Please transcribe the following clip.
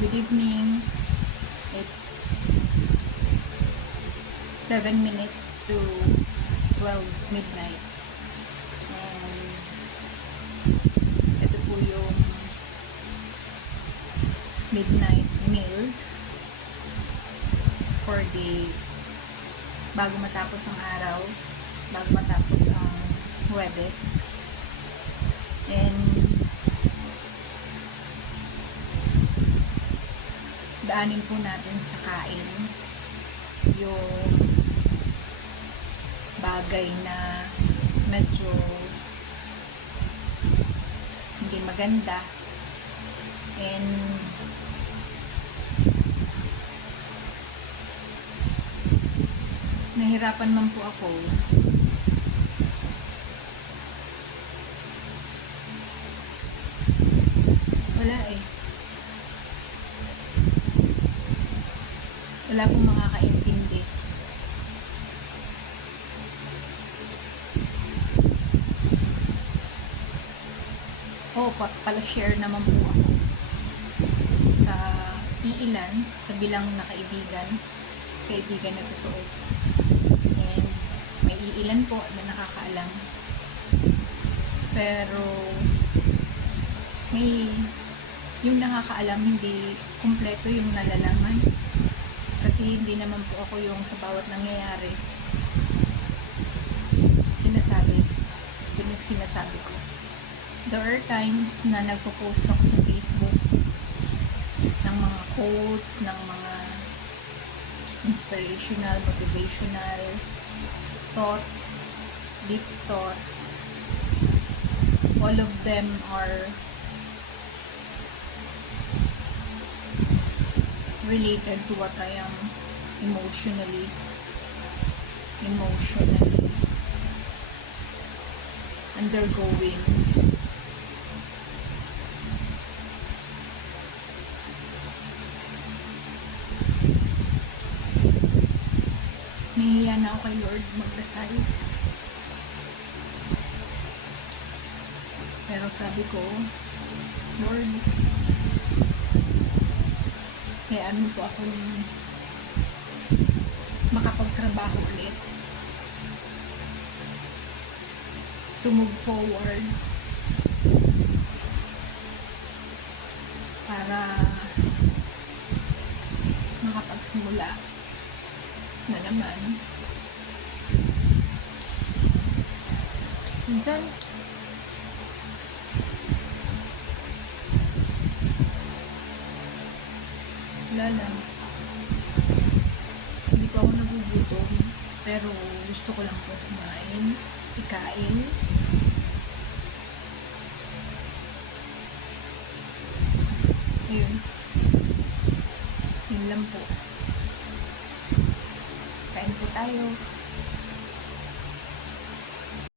Good evening. It's 7 minutes to 12 midnight. And ito po yung midnight meal for the bago matapos ang araw, bago matapos ang Huwebes. And daanin po natin sa kain yung bagay na medyo hindi maganda, and nahirapan man po ako wala pong makakaintindi. Pala share naman po ako sa iilan, sa bilang na kaibigan na totoo. And may iilan po na nakakaalam. Pero may yung nakakaalam, hindi kumpleto yung nalalaman. Kasi hindi naman po ako yung sa bawat nangyayari sinasabi ko. There are times na nagpo-post ako sa Facebook ng mga quotes, ng mga inspirational, motivational thoughts, deep thoughts. All of them are related to what I am emotionally undergoing. Nahihiya na ako kay Lord magdasal. Pero sabi ko, Lord, kaya ano po akong makapagtrabaho ulit to move forward para makapagsimula na naman. Minsan wala lang, hindi pa ako nagugutom, pero gusto ko lang po kumain, ikain. Yun lang po. Kain po tayo.